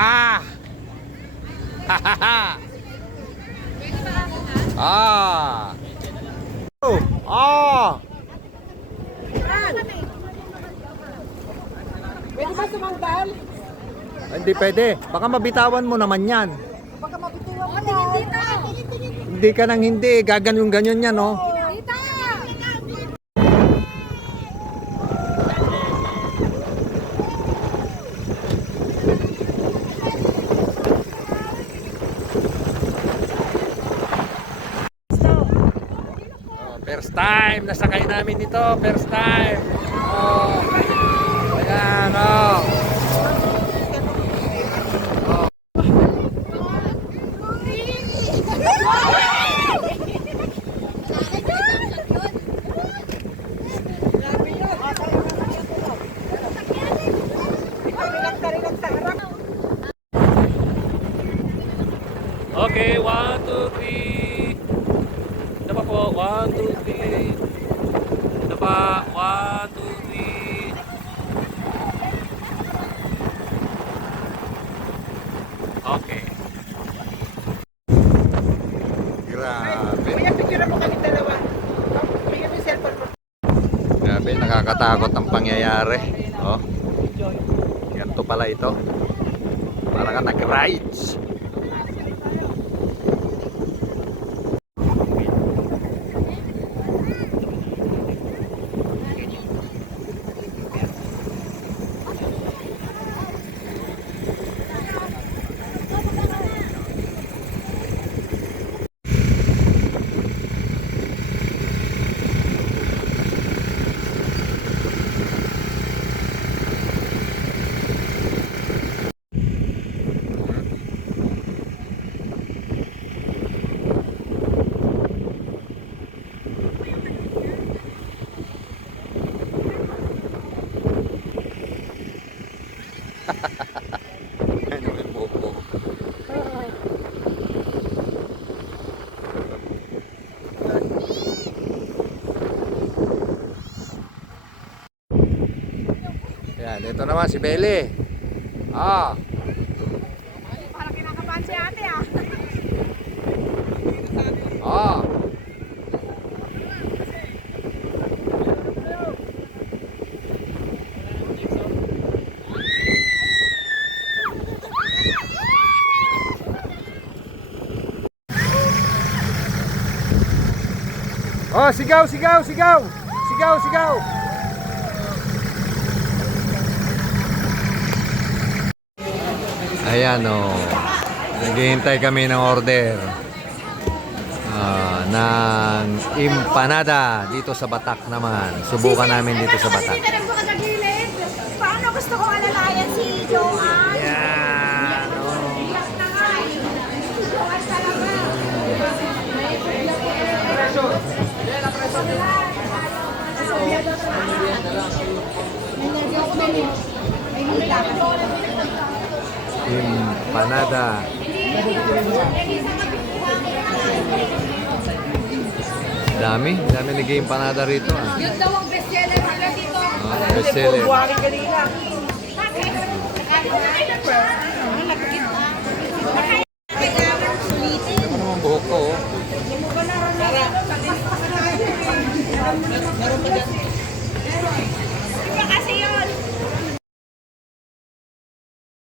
Ah! Hahaha! Ah! Oh! Ah! Pwede ba sumanggal? Hindi pwede. Baka mabitawan mo naman yan. Baka mabitiwan mo yan. Hindi ka nang hindi. Gaganyon-ganyon yan, no? First time nasakay namin ito. First time. Oh. Ayan, oh. Okay, 1, 2, 3. Ito pa po, 1, 2, 3. Ito pa, 1, 2, 3. Okay. Grabe. Kaya picture mo kami dalawa. Kaya may cellphone mo. Grabe, nakakatakot ang pangyayari. Oh. Ganito pala ito. Para ka nag-rides. Ano yung bobo? Yan, ito naman si Bele. Ah. Parang kinakabahan si ate ah. Ah. Oh, sigaw, sigaw, sigaw. Sigaw, sigaw. Ayan oh. Naghihintay kami ng order. Ng empanada dito sa Batak naman. Subukan namin dito sa Batak. Paano gusto kong alalayan si Joanne? Yan. Oh. Iyak na nga eh. Si Joanne talaga. Empanada. Dami nag-empanada rito ah. Yun daw ang bestseller hanggang dito. Bestseller. Buwari kanina.